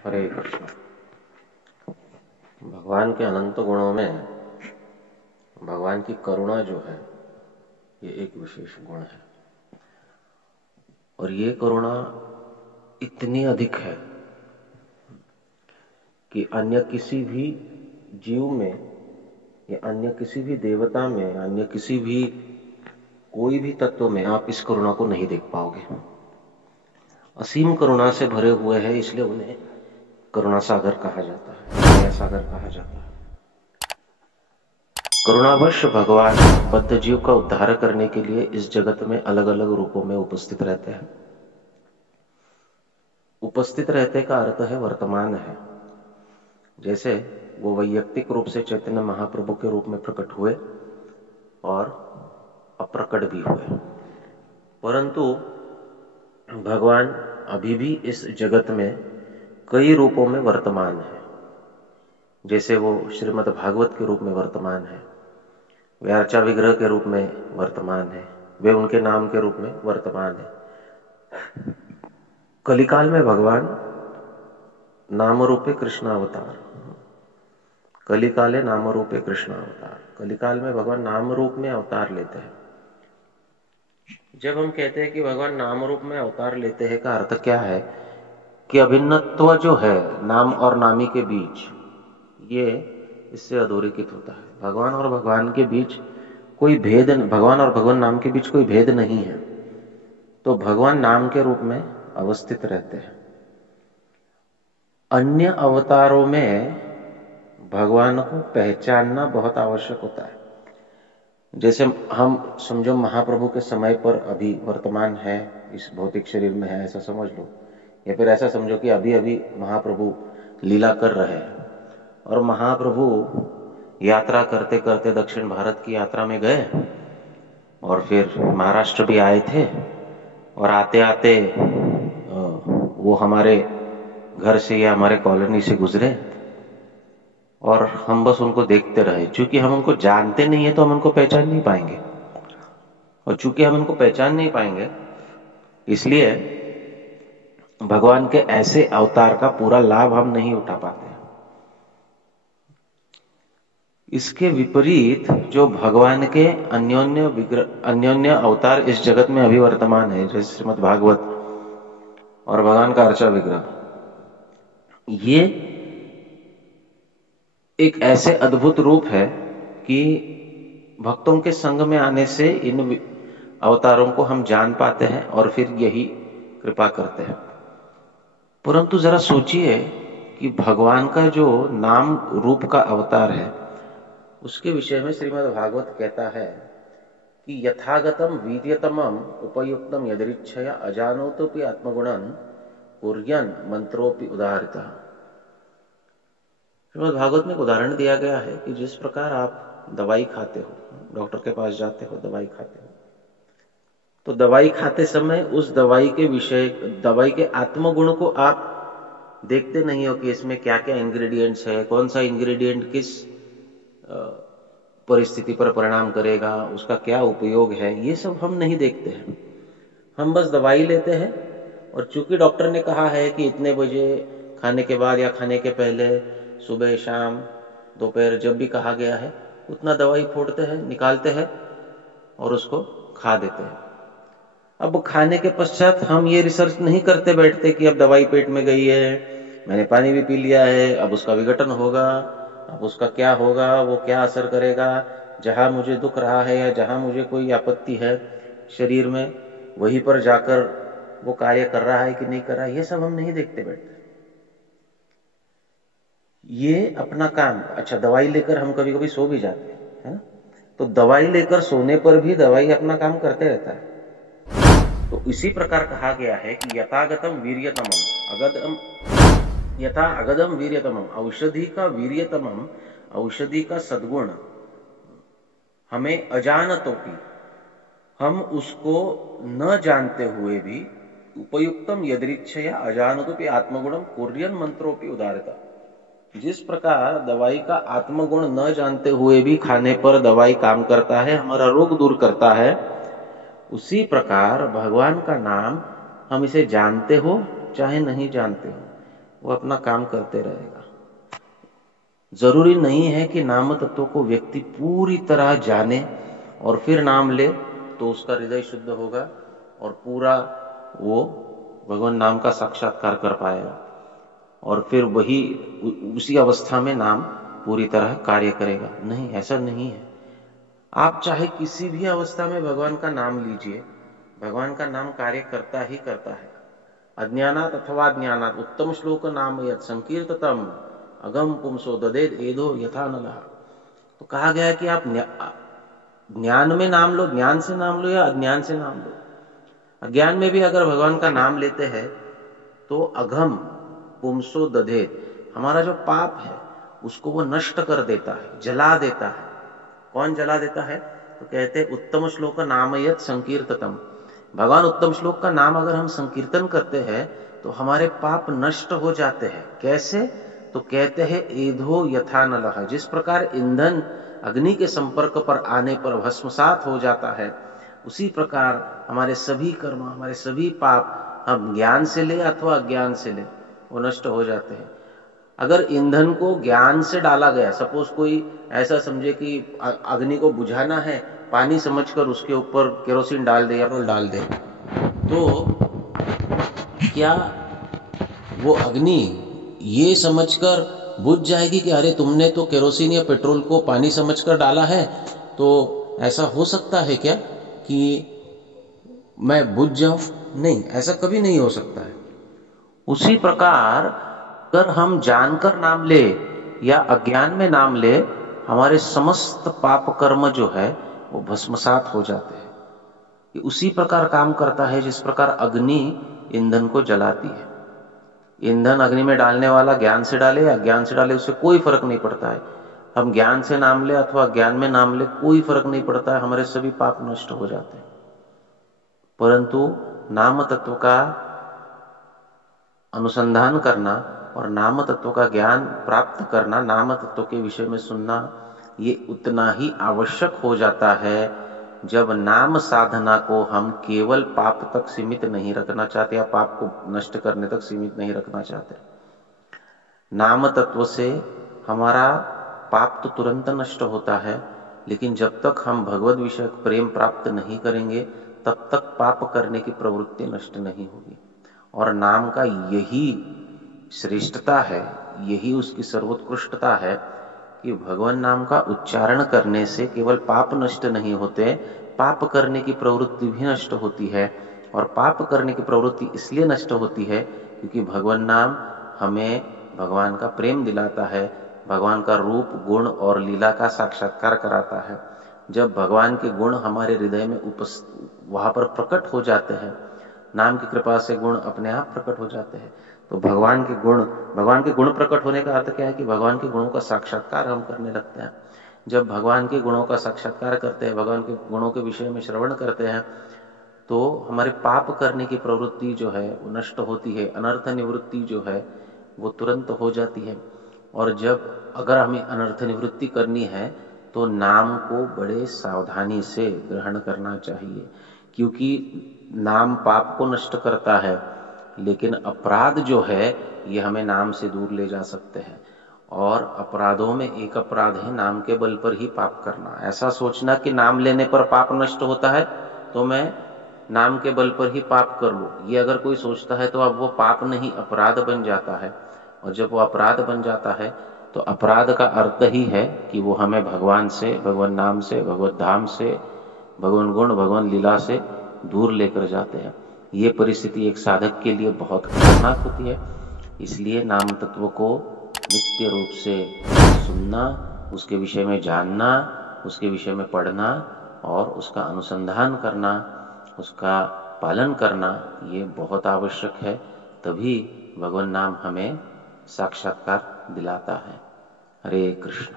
हरे कृष्ण। भगवान के अनंत गुणों में भगवान की करुणा जो है ये एक विशेष गुण है, और ये करुणा इतनी अधिक है कि अन्य किसी भी जीव में या अन्य किसी भी देवता में, अन्य किसी भी कोई भी तत्व में आप इस करुणा को नहीं देख पाओगे। असीम करुणा से भरे हुए हैं, इसलिए उन्हें करुणा सागर कहा जाता है, दया सागर कहा जाता है। करुणावश भगवान बद्ध जीव का उद्धार करने के लिए इस जगत में अलग अलग रूपों में उपस्थित रहते हैं। उपस्थित रहते का अर्थ है वर्तमान है। जैसे वो वैयक्तिक रूप से चैतन्य महाप्रभु के रूप में प्रकट हुए और अप्रकट भी हुए, परंतु भगवान अभी भी इस जगत में कई रूपों में वर्तमान है। जैसे वो श्रीमद् भागवत के रूप में वर्तमान है, वे अर्चा विग्रह के रूप में वर्तमान है, वे उनके नाम के रूप में वर्तमान है। कलिकाल में भगवान नाम रूपे कृष्ण अवतार, कलिकाले नाम रूपे कृष्ण अवतार, कलिकाल में भगवान नाम रूप में अवतार लेते हैं। जब हम कहते हैं कि भगवान नाम रूप में अवतार लेते हैं का अर्थ क्या है कि अभिन्नत्व जो है नाम और नामी के बीच, ये इससे अधोरेखित होता है। भगवान और भगवान के बीच कोई भेद, भगवान और भगवान नाम के बीच कोई भेद नहीं है, तो भगवान नाम के रूप में अवस्थित रहते हैं। अन्य अवतारों में भगवान को पहचानना बहुत आवश्यक होता है। जैसे हम समझो महाप्रभु के समय पर अभी वर्तमान है, इस भौतिक शरीर में है, ऐसा समझ लो, या फिर ऐसा समझो कि अभी अभी महाप्रभु लीला कर रहे हैं और महाप्रभु यात्रा करते करते दक्षिण भारत की यात्रा में गए और फिर महाराष्ट्र भी आए थे, और आते आते वो हमारे घर से या हमारे कॉलोनी से गुजरे और हम बस उनको देखते रहे। चूंकि हम उनको जानते नहीं है तो हम उनको पहचान नहीं पाएंगे, और चूंकि हम उनको पहचान नहीं पाएंगे इसलिए भगवान के ऐसे अवतार का पूरा लाभ हम नहीं उठा पाते। इसके विपरीत जो भगवान के अन्योन्य अवतार इस जगत में अभी वर्तमान है, जैसे श्रीमद् भागवत और भगवान का अर्चा विग्रह, ये एक ऐसे अद्भुत रूप है कि भक्तों के संग में आने से इन अवतारों को हम जान पाते हैं और फिर यही कृपा करते हैं। परंतु जरा सोचिए कि भगवान का जो नाम रूप का अवतार है उसके विषय में श्रीमद् भागवत कहता है कि यथागतम वीर्यतमम उपयुक्तम यदृच्छया अजानोतोपि आत्मगुणं कुर्यन् मंत्रोपि उदाहरितः। श्रीमद् भागवत में एक उदाहरण दिया गया है कि जिस प्रकार आप दवाई खाते हो, डॉक्टर के पास जाते हो, दवाई खाते हो, तो दवाई खाते समय उस दवाई के विषय, दवाई के आत्मगुण को आप देखते नहीं हो कि इसमें क्या क्या इंग्रेडिएंट्स है, कौन सा इंग्रेडिएंट किस परिस्थिति पर परिणाम करेगा, उसका क्या उपयोग है, ये सब हम नहीं देखते हैं। हम बस दवाई लेते हैं, और चूंकि डॉक्टर ने कहा है कि इतने बजे खाने के बाद या खाने के पहले, सुबह शाम दोपहर, जब भी कहा गया है उतना दवाई फोड़ते हैं, निकालते हैं और उसको खा देते हैं। अब खाने के पश्चात हम ये रिसर्च नहीं करते बैठते कि अब दवाई पेट में गई है, मैंने पानी भी पी लिया है, अब उसका विघटन होगा, अब उसका क्या होगा, वो क्या असर करेगा, जहां मुझे दुख रहा है या जहां मुझे कोई आपत्ति है शरीर में, वहीं पर जाकर वो कार्य कर रहा है कि नहीं कर रहा है, ये सब हम नहीं देखते बैठते। ये अपना काम, अच्छा दवाई लेकर हम कभी कभी सो भी जाते हैं, है ना, तो दवाई लेकर सोने पर भी दवाई अपना काम करते रहता है। तो इसी प्रकार कहा गया है कि यथागतम वीर्यतमम, यथा अगदम वीर्यतमम, औषधि का वीर्यतमम, औषधि का सद्गुण हमें अजानतो की, हम उसको न जानते हुए भी, उपयुक्तम यदृच्छया अजानतोपि आत्मगुणम कुर्यन् मंत्रोपि उदाहरिता, जिस प्रकार दवाई का आत्मगुण न जानते हुए भी खाने पर दवाई काम करता है, हमारा रोग दूर करता है, उसी प्रकार भगवान का नाम हम इसे जानते हो चाहे नहीं जानते हो, वो अपना काम करते रहेगा। जरूरी नहीं है कि नाम तत्व को व्यक्ति पूरी तरह जाने और फिर नाम ले तो उसका हृदय शुद्ध होगा और पूरा वो भगवान नाम का साक्षात्कार कर पाएगा और फिर वही उसी अवस्था में नाम पूरी तरह कार्य करेगा। नहीं, ऐसा नहीं है। आप चाहे किसी भी अवस्था में भगवान का नाम लीजिए, भगवान का नाम कार्य करता ही करता है। अज्ञानात अथवा ज्ञानात उत्तम श्लोक नाम यत् संकीर्ततम अगम पुंसो ददेद एदो यथा नलः। तो कहा गया है कि आप ज्ञान में नाम लो, ज्ञान से नाम लो या अज्ञान से नाम लो। अज्ञान में भी अगर भगवान का नाम लेते हैं तो अघम पुंसो दधेत, हमारा जो पाप है उसको वो नष्ट कर देता है, जला देता है। कौन जला देता है? तो कहते हैं उत्तम श्लोक नामयत संकीर्ततम। भगवान उत्तम श्लोक का नाम अगर हम संकीर्तन करते हैं तो हमारे पाप नष्ट हो जाते हैं। कैसे? तो कहते हैं एधो यथा नलः, जिस प्रकार ईंधन अग्नि के संपर्क पर आने पर भस्मसात हो जाता है, उसी प्रकार हमारे सभी कर्म, हमारे सभी पाप, हम ज्ञान से ले अथवा अज्ञान से ले, वो नष्ट हो जाते हैं। अगर ईंधन को ज्ञान से डाला गया, सपोज कोई ऐसा समझे कि अग्नि को बुझाना है, पानी समझकर उसके ऊपर केरोसिन डाल दे या पेट्रोल डाल दे, तो क्या वो अग्नि ये समझकर बुझ जाएगी कि अरे तुमने तो केरोसिन या पेट्रोल को पानी समझकर डाला है, तो ऐसा हो सकता है क्या कि मैं बुझ जाऊं? नहीं, ऐसा कभी नहीं हो सकता है। उसी प्रकार अगर हम जानकर नाम ले या अज्ञान में नाम ले, हमारे समस्त पाप कर्म जो है वो भस्मसात हो जाते हैं। ये उसी प्रकार काम करता है जिस प्रकार अग्नि ईंधन को जलाती है। ईंधन अग्नि में डालने वाला ज्ञान से डाले या अज्ञान से डाले, उससे कोई फर्क नहीं पड़ता है। हम ज्ञान से नाम ले अथवा अज्ञान में नाम ले, कोई फर्क नहीं पड़ता है, हमारे सभी पाप नष्ट हो जाते हैं। परंतु नाम तत्व का अनुसंधान करना और नाम तत्व का ज्ञान प्राप्त करना, नाम तत्व के विषय में सुनना, ये उतना ही आवश्यक हो जाता है जब नाम साधना को हम केवल पाप तक सीमित नहीं रखना चाहते या पाप को नष्ट करने तक सीमित नहीं रखना चाहते। नाम तत्व से हमारा पाप तो तुरंत नष्ट होता है, लेकिन जब तक हम भगवद विषय प्रेम प्राप्त नहीं करेंगे तब तक पाप करने की प्रवृत्ति नष्ट नहीं होगी। और नाम का यही श्रेष्ठता है, यही उसकी सर्वोत्कृष्टता है कि भगवान नाम का उच्चारण करने से केवल पाप नष्ट नहीं होते, पाप करने की प्रवृत्ति भी नष्ट होती है। और पाप करने की प्रवृत्ति इसलिए नष्ट होती है क्योंकि भगवान नाम हमें भगवान का प्रेम दिलाता है, भगवान का रूप, गुण और लीला का साक्षात्कार कराता है। जब भगवान के गुण हमारे हृदय में वहां पर प्रकट हो जाते हैं, नाम की कृपा से गुण अपने आप प्रकट हो जाते हैं, तो भगवान के गुण प्रकट होने का अर्थ क्या है कि भगवान के गुणों का साक्षात्कार हम करने लगते हैं। जब भगवान के गुणों का साक्षात्कार करते हैं, भगवान के गुणों के विषय में श्रवण करते हैं, तो हमारे पाप करने की प्रवृत्ति जो है वो नष्ट होती है, अनर्थ निवृत्ति जो है वो तुरंत हो जाती है। और जब अगर हमें अनर्थ निवृत्ति करनी है तो नाम को बड़े सावधानी से ग्रहण करना चाहिए, क्योंकि नाम पाप को नष्ट करता है, लेकिन अपराध जो है ये हमें नाम से दूर ले जा सकते हैं। और अपराधों में एक अपराध है नाम के बल पर ही पाप करना। ऐसा सोचना कि नाम लेने पर पाप नष्ट होता है तो मैं नाम के बल पर ही पाप कर लूं, ये अगर कोई सोचता है तो अब वो पाप नहीं अपराध बन जाता है। और जब वो अपराध बन जाता है तो अपराध का अर्थ ही है कि वो हमें भगवान से, भगवान नाम से, भगवत धाम से, भगवान गुण, भगवान लीला से दूर लेकर जाते हैं। ये परिस्थिति एक साधक के लिए बहुत खतरनाक होती है। इसलिए नाम तत्व को नित्य रूप से सुनना, उसके विषय में जानना, उसके विषय में पढ़ना और उसका अनुसंधान करना, उसका पालन करना, ये बहुत आवश्यक है। तभी भगवान नाम हमें साक्षात्कार दिलाता है। हरे कृष्ण।